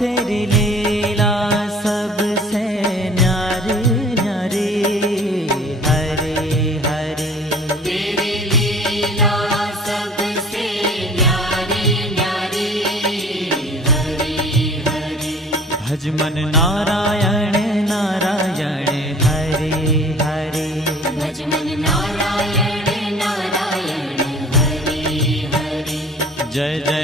तेरी लीला सबसे न्यारी न्यारी, हरे हरे। तेरी लीला सबसे न्यारी न्यारी, हरे हरे। भज मन नारायण नारायण, हरे हरे। भज मन नारायण नारायण, हरे हरे। जय जय